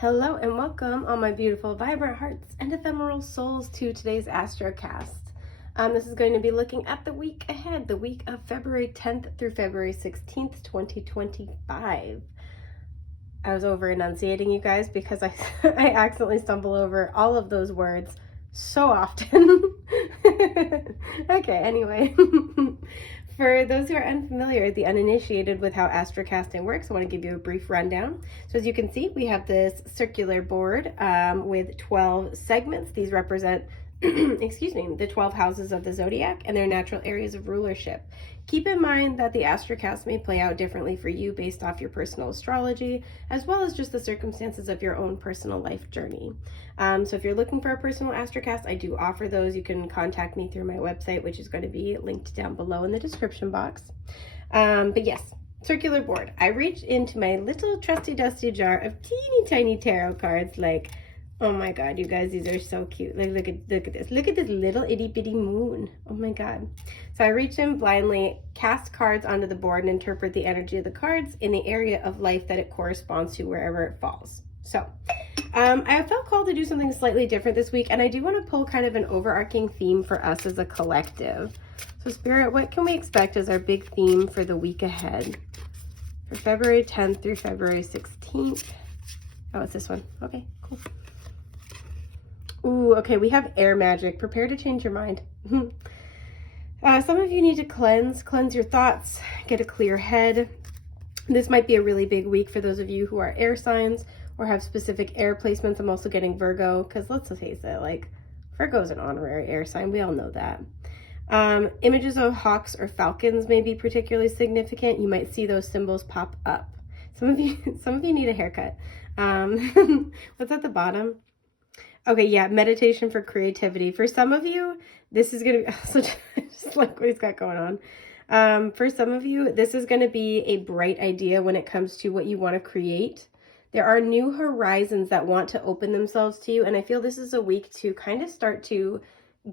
Hello and welcome, all my beautiful, vibrant hearts and ephemeral souls, to today's Astrocast. This is going to be looking at the week ahead, the week of February 10th through February 16th, 2025. I was over enunciating, you guys, because I accidentally stumble over all of those words so often. Okay, anyway. For those who are unfamiliar, the uninitiated with how astrocasting works, I want to give you a brief rundown. So as you can see, we have this circular board with 12 segments. These represent, the 12 houses of the zodiac and their natural areas of rulership. Keep in mind that the astrocast may play out differently for you based off your personal astrology, as well as just the circumstances of your own personal life journey. So if you're looking for a personal astrocast, I do offer those. You can contact me through my website, which is going to be linked down below in the description box. But yes, circular board. I reached into my little trusty dusty jar of teeny tiny tarot cards, like, oh my god, you guys, these are so cute. Like, look at this. Look at this little itty bitty moon. Oh my god. So I reach in blindly, cast cards onto the board, and interpret the energy of the cards in the area of life that it corresponds to, wherever it falls. So I felt called to do something slightly different this week, and I do want to pull kind of an overarching theme for us as a collective. So Spirit, what can we expect as our big theme for the week ahead? For February 10th through February 16th. Oh, it's this one. Okay, cool. Ooh, okay, we have air magic. Prepare to change your mind. Some of you need to cleanse your thoughts, get a clear head. This might be a really big week for those of you who are air signs or have specific air placements. I'm also getting Virgo, because let's face it, like, Virgo's an honorary air sign. We all know that. Images of hawks or falcons may be particularly significant. You might see those symbols pop up. Some of you need a haircut. What's at the bottom? Okay, yeah, meditation for creativity. For some of you, this is going to be, just like what he's got going on. For some of you, this is going to be a bright idea when it comes to what you want to create. There are new horizons that want to open themselves to you, and I feel this is a week to kind of start to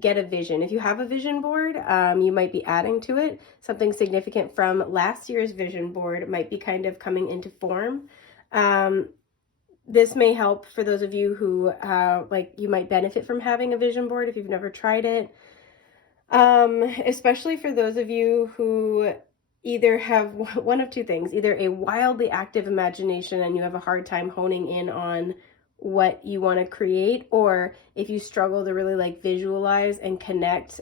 get a vision. If you have a vision board, you might be adding to it. Something significant from last year's vision board might be kind of coming into form. This may help for those of you who, you might benefit from having a vision board if you've never tried it. Especially for those of you who either have one of two things, either a wildly active imagination and you have a hard time honing in on what you want to create, or if you struggle to really visualize and connect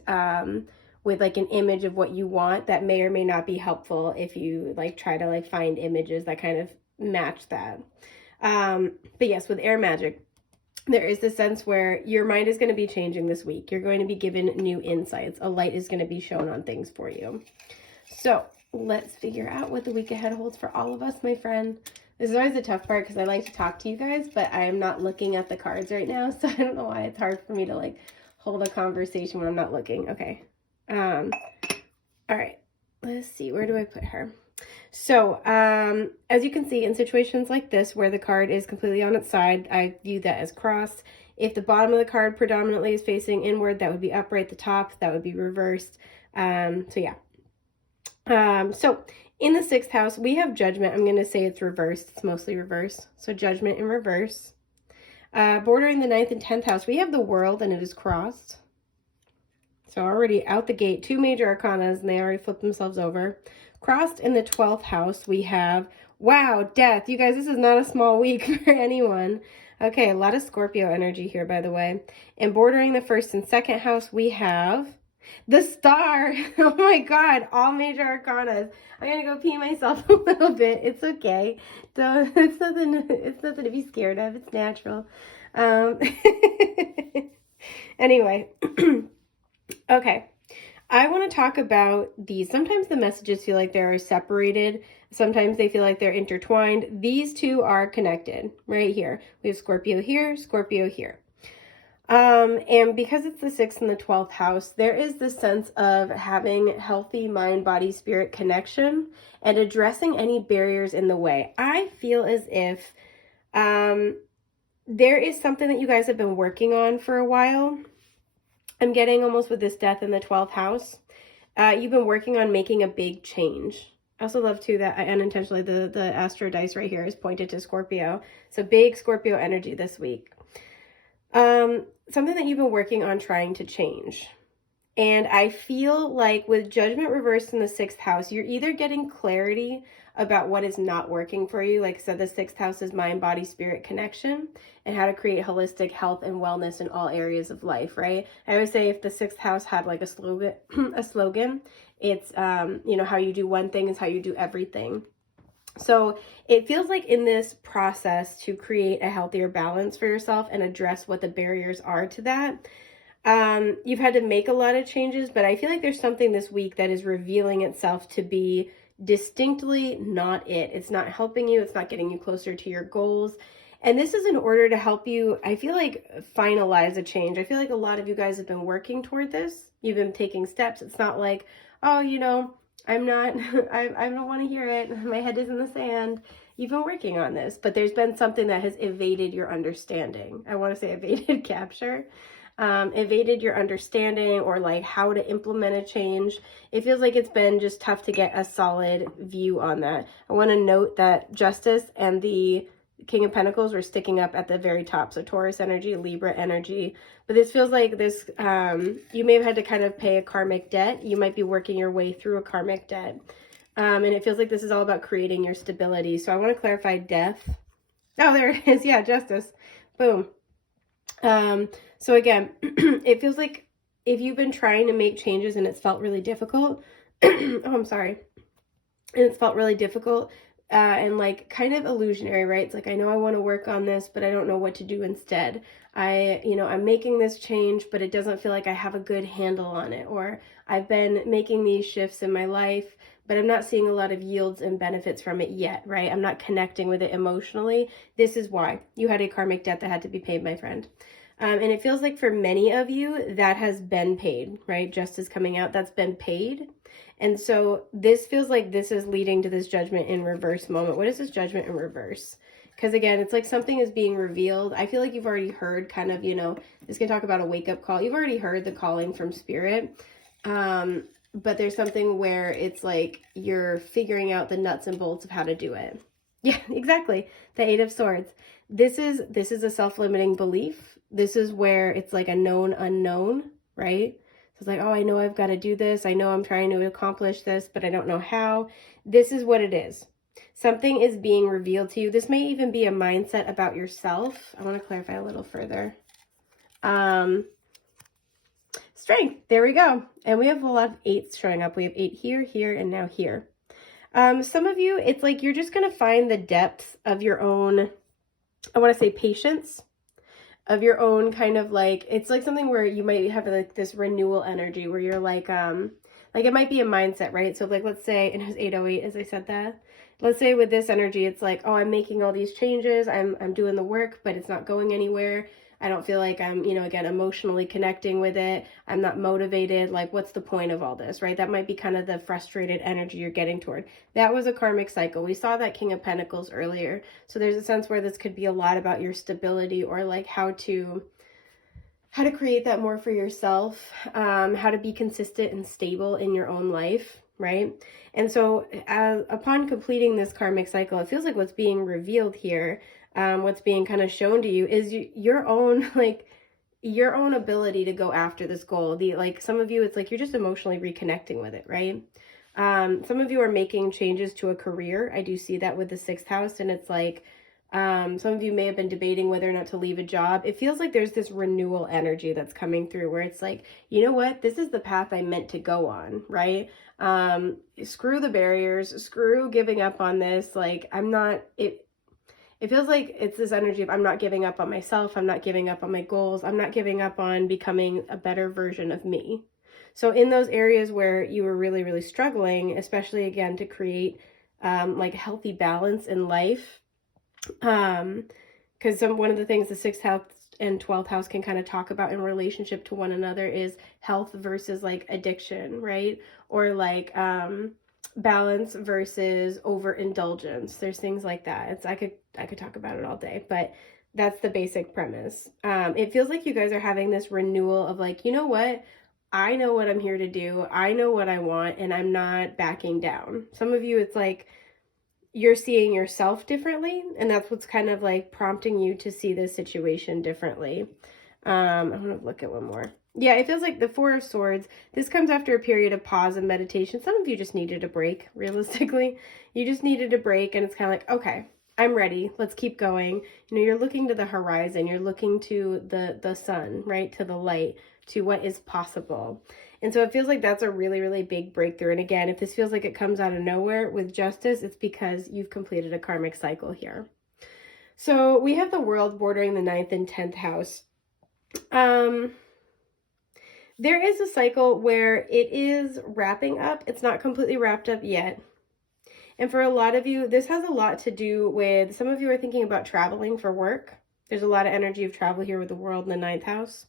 with an image of what you want, that may or may not be helpful if you try to find images that kind of match that. But yes, with air magic, there is this sense where your mind is going to be changing this week. You're going to be given new insights. A light is going to be shown on things for you. So let's figure out what the week ahead holds for all of us, my friend. This is always the tough part because I like to talk to you guys, but I am not looking at the cards right now. So I don't know why it's hard for me to hold a conversation when I'm not looking. Okay. All right. Let's see. Where do I put her? So, as you can see, in situations like this where the card is completely on its side, I view that as crossed. If the bottom of the card predominantly is facing inward, that would be upright. The top, that would be reversed. So yeah. So in the 6th house, we have judgment. I'm going to say it's reversed. It's mostly reversed. So judgment in reverse. Bordering the 9th and 10th house, we have the world, and it is crossed. So already out the gate, 2 major arcanas, and they already flipped themselves over. Crossed in the 12th house, we have, wow, death. You guys, this is not a small week for anyone. Okay, a lot of Scorpio energy here, by the way. And bordering the 1st and 2nd house, we have the star. Oh my god, all major arcanas. I'm going to go pee myself a little bit. It's okay. So it's nothing to be scared of. It's natural. Anyway. Okay. I want to talk about these. Sometimes the messages feel like they're separated. Sometimes they feel like they're intertwined. These two are connected right here. We have Scorpio here, Scorpio here. And because it's the 6th and the 12th house, there is this sense of having healthy mind, body, spirit connection and addressing any barriers in the way. I feel as if there is something that you guys have been working on for a while. I'm getting almost with this death in the 12th house. You've been working on making a big change. I also love too that I unintentionally, the Astro dice right here is pointed to Scorpio. So big Scorpio energy this week. Something that you've been working on trying to change. And I feel like with judgment reversed in the 6th house, you're either getting clarity about what is not working for you. Like I said, the 6th house is mind, body, spirit connection and how to create holistic health and wellness in all areas of life, right? I always say if the 6th house had like a slogan, it's, how you do one thing is how you do everything. So it feels like in this process to create a healthier balance for yourself and address what the barriers are to that, you've had to make a lot of changes, but I feel like there's something this week that is revealing itself to be distinctly not it. It's not helping you. It's not getting you closer to your goals. And this is in order to help you, I feel like, finalize a change. I feel like a lot of you guys have been working toward this. You've been taking steps. It's not like, oh, I'm not, I don't want to hear it. My head is in the sand. You've been working on this, but there's been something that has evaded your understanding. I want to say evaded capture. Evaded your understanding or like how to implement a change. It feels like it's been just tough to get a solid view on that. I want to note that Justice and the King of Pentacles were sticking up at the very top. So Taurus energy, Libra energy. But this feels like this, you may have had to kind of pay a karmic debt. You might be working your way through a karmic debt. And it feels like this is all about creating your stability. So I want to clarify death. Oh, there it is. Yeah, Justice. Boom. So again, it feels like if you've been trying to make changes and it's felt really difficult, oh, I'm sorry. And it's felt really difficult, and like kind of illusionary, right? It's like, I know I want to work on this, but I don't know what to do instead. I'm making this change, but it doesn't feel like I have a good handle on it. Or I've been making these shifts in my life, but I'm not seeing a lot of yields and benefits from it yet, right? I'm not connecting with it emotionally. This is why you had a karmic debt that had to be paid, my friend. And it feels like for many of you, that has been paid, right? Justice coming out, that's been paid. And so this feels like this is leading to this judgment in reverse moment. What is this judgment in reverse? Because again, it's like something is being revealed. I feel like you've already heard kind of, this can talk about a wake-up call. You've already heard the calling from spirit. But there's something where it's like you're figuring out the nuts and bolts of how to do it. Yeah, exactly. The 8 of Swords. This is a self-limiting belief. This is where it's like a known unknown, right? So it's like, oh, I know I've got to do this. I know I'm trying to accomplish this, but I don't know how. This is what it is. Something is being revealed to you. This may even be a mindset about yourself. I want to clarify a little further. Strength. There we go. And we have a lot of 8s showing up. We have 8 here, here, and now here. Some of you, it's like you're just going to find the depth of your own, I want to say patience, of your own kind of like, it's like something where you might have like this renewal energy where you're like it might be a mindset, right? So like, let's say, and it was 808 as I said that. Let's say with this energy, it's like, oh, I'm making all these changes. I'm doing the work, but it's not going anywhere. I don't feel like I'm, again, emotionally connecting with it. I'm not motivated. Like, what's the point of all this, right? That might be kind of the frustrated energy you're getting toward. That was a karmic cycle. We saw that King of Pentacles earlier. So there's a sense where this could be a lot about your stability or like how to create that more for yourself, how to be consistent and stable in your own life, right? And so upon completing this karmic cycle, it feels like what's being revealed here, what's being kind of shown to you is your own ability to go after this goal. Some of you, it's like you're just emotionally reconnecting with it, right? Some of you are making changes to a career. I do see that with the 6th house, and it's like some of you may have been debating whether or not to leave a job. It feels like there's this renewal energy that's coming through where it's like, you know what, this is the path I meant to go on, right? Screw the barriers, screw giving up on this. Like, it feels like it's this energy of I'm not giving up on myself. I'm not giving up on my goals. I'm not giving up on becoming a better version of me. So in those areas where you were really, really struggling, especially again to create like healthy balance in life, because one of the things the 6th house and 12th house can kind of talk about in relationship to one another is health versus like addiction, right? Or like balance versus overindulgence. There's things like that. I could talk about it all day, but that's the basic premise. It feels like you guys are having this renewal of like, you know what? I know what I'm here to do. I know what I want, and I'm not backing down. Some of you, it's like you're seeing yourself differently, and that's what's kind of like prompting you to see this situation differently. I'm going to look at one more. Yeah, it feels like the Four of Swords. This comes after a period of pause and meditation. Some of you just needed a break, realistically. You just needed a break, and it's kind of like, okay, I'm ready. Let's keep going. You know, you're looking to the horizon. You're looking to the sun, right? To the light, to what is possible. And so it feels like that's a really, really big breakthrough. And again, if this feels like it comes out of nowhere with justice, it's because you've completed a karmic cycle here. So we have the World bordering the 9th and 10th house. There is a cycle where it is wrapping up. It's not completely wrapped up yet. And for a lot of you, this has a lot to do with, some of you are thinking about traveling for work. There's a lot of energy of travel here with the World in the 9th house.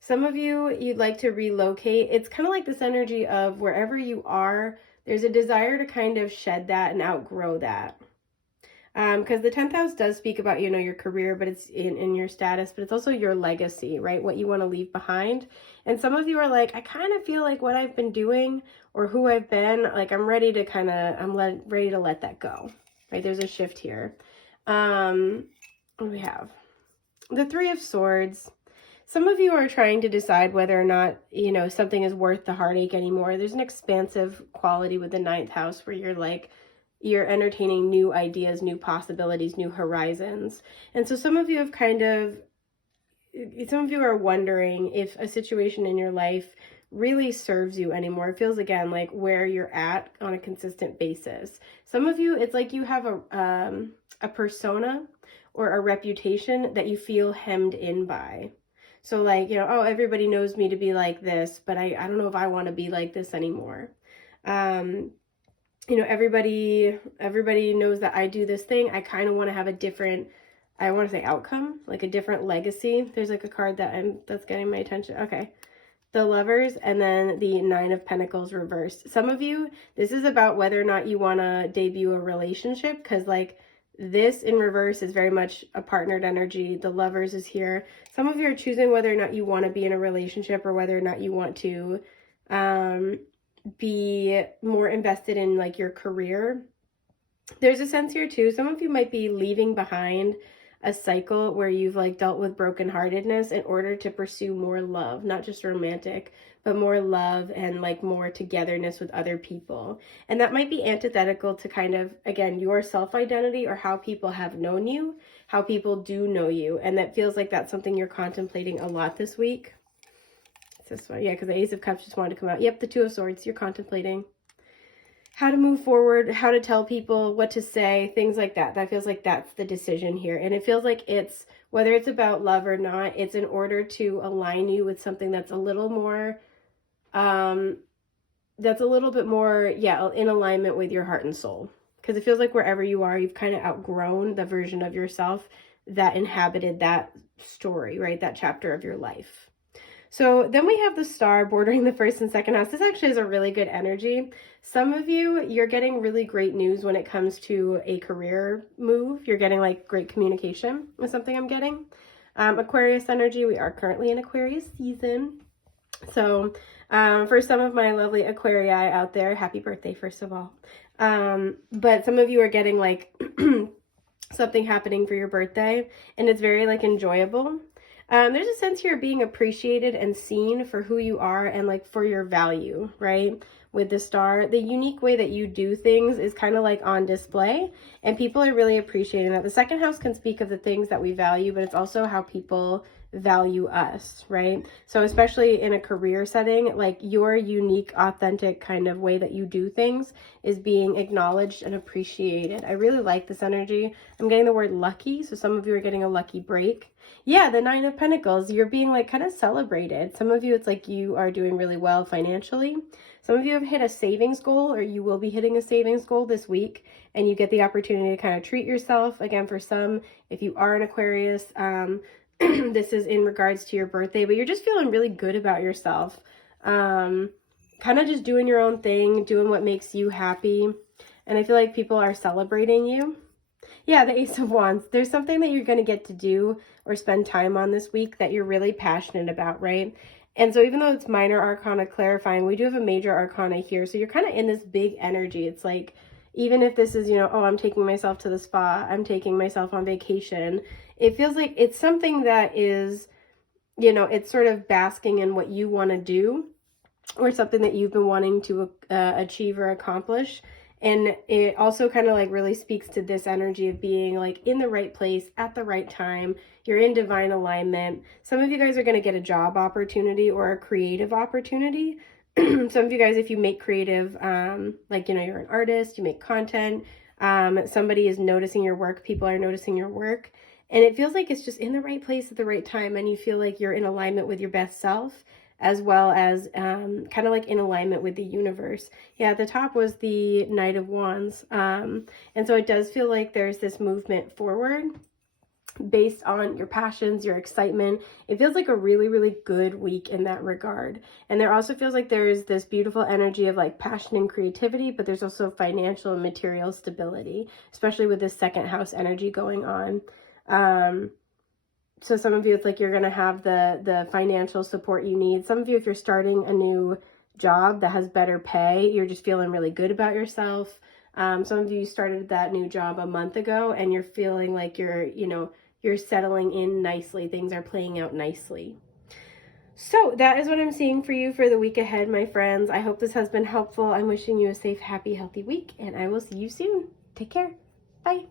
Some of you, you'd like to relocate. It's kind of like this energy of wherever you are, there's a desire to kind of shed that and outgrow that. Because the 10th house does speak about, you know, your career, but it's in your status, but it's also your legacy, right? What you want to leave behind. And some of you are like, I kind of feel like what I've been doing or who I've been, like I'm ready to ready to let that go, right? There's a shift here. What do we have? The Three of Swords. Some of you are trying to decide whether or not, you know, something is worth the heartache anymore. There's an expansive quality with the 9th house where you're like, you're entertaining new ideas, new possibilities, new horizons. And so some of you are wondering if a situation in your life really serves you anymore. It feels, again, like where you're at on a consistent basis. Some of you, it's like you have a persona or a reputation that you feel hemmed in by. So like, you know, oh, everybody knows me to be like this, but I don't know if I want to be like this anymore. You know, everybody knows that I do this thing. I kind of want to have a different, I want to say outcome, like a different legacy. There's like a card that's getting my attention. Okay. The Lovers, and then the 9 of Pentacles reversed. Some of you, this is about whether or not you want to debut a relationship, because like this in reverse is very much a partnered energy. The Lovers is here. Some of you are choosing whether or not you want to be in a relationship or whether or not you want to be more invested in like your career. There's a sense here too. Some of you might be leaving behind a cycle where you've like dealt with brokenheartedness in order to pursue more love, not just romantic, but more love and like more togetherness with other people. And that might be antithetical to kind of, again, your self-identity or how people have known you, how people do know you. And that feels like that's something you're contemplating a lot this week. It's this one. Yeah, because the Ace of Cups just wanted to come out. Yep, the Two of Swords. You're contemplating how to move forward, how to tell people, what to say, things like that. That feels like that's the decision here. And it feels like it's, whether it's about love or not, it's in order to align you with something that's a little more, that's a little bit more, yeah, in alignment with your heart and soul. Because it feels like wherever you are, you've kind of outgrown the version of yourself that inhabited that story, right? That chapter of your life. So then we have the Star bordering the 1st and 2nd house. This actually is a really good energy. Some of you, you're getting really great news when it comes to a career move. You're getting like great communication is something I'm getting. Aquarius energy, we are currently in Aquarius season. So for some of my lovely Aquarii out there, happy birthday, first of all. But some of you are getting like something happening for your birthday, and it's very like enjoyable. There's a sense here of being appreciated and seen for who you are and like for your value, right? With the Star, the unique way that you do things is kind of like on display, and people are really appreciating that. The 2nd house can speak of the things that we value, but it's also how people value us, right? So especially in a career setting, like your unique, authentic kind of way that you do things is being acknowledged and appreciated. I really like this energy. I'm getting the word lucky, so some of you are getting a lucky break. Yeah, the 9 of Pentacles, you're being like kind of celebrated. Some of you, it's like you are doing really well financially. Some of you have hit a savings goal, or you will be hitting a savings goal this week, and you get the opportunity to kind of treat yourself. Again, for some, if you are an Aquarius, this is in regards to your birthday, but you're just feeling really good about yourself. Kind of just doing your own thing, doing what makes you happy. And I feel like people are celebrating you. Yeah, the Ace of Wands. There's something that you're going to get to do or spend time on this week that you're really passionate about, right? And so even though it's minor arcana clarifying, we do have a major arcana here. So you're kind of in this big energy. It's like, even if this is, oh, I'm taking myself to the spa, I'm taking myself on vacation, it feels like it's something that is, it's sort of basking in what you want to do, or something that you've been wanting to achieve or accomplish. And it also kind of like really speaks to this energy of being like in the right place at the right time. You're in divine alignment. Some of you guys are going to get a job opportunity or a creative opportunity. Some of you guys, if you make creative, like, you're an artist, you make content, somebody is noticing your work, people are noticing your work. And it feels like it's just in the right place at the right time. And you feel like you're in alignment with your best self, as well as kind of like in alignment with the universe. Yeah, at the top was the Knight of Wands. And so it does feel like there's this movement forward based on your passions, your excitement. It feels like a really, really good week in that regard. And there also feels like there's this beautiful energy of like passion and creativity, but there's also financial and material stability, especially with this second house energy going on. So some of you, it's like you're going to have the financial support you need. Some of you, if you're starting a new job that has better pay, you're just feeling really good about yourself. Some of you started that new job a month ago and you're feeling like you're settling in nicely. Things are playing out nicely. So that is what I'm seeing for you for the week ahead, my friends. I hope this has been helpful. I'm wishing you a safe, happy, healthy week, and I will see you soon. Take care. Bye.